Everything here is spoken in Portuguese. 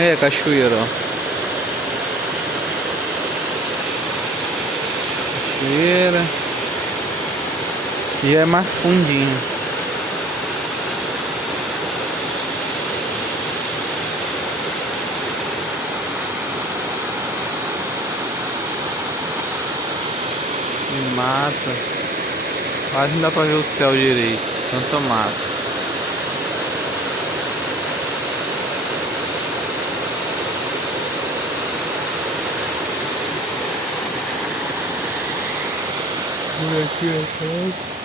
É, cachoeira, ó. Cachoeira. E é mais fundinho. E mata. Quase não dá pra ver o céu direito. Tanto mato. Aqui, ó.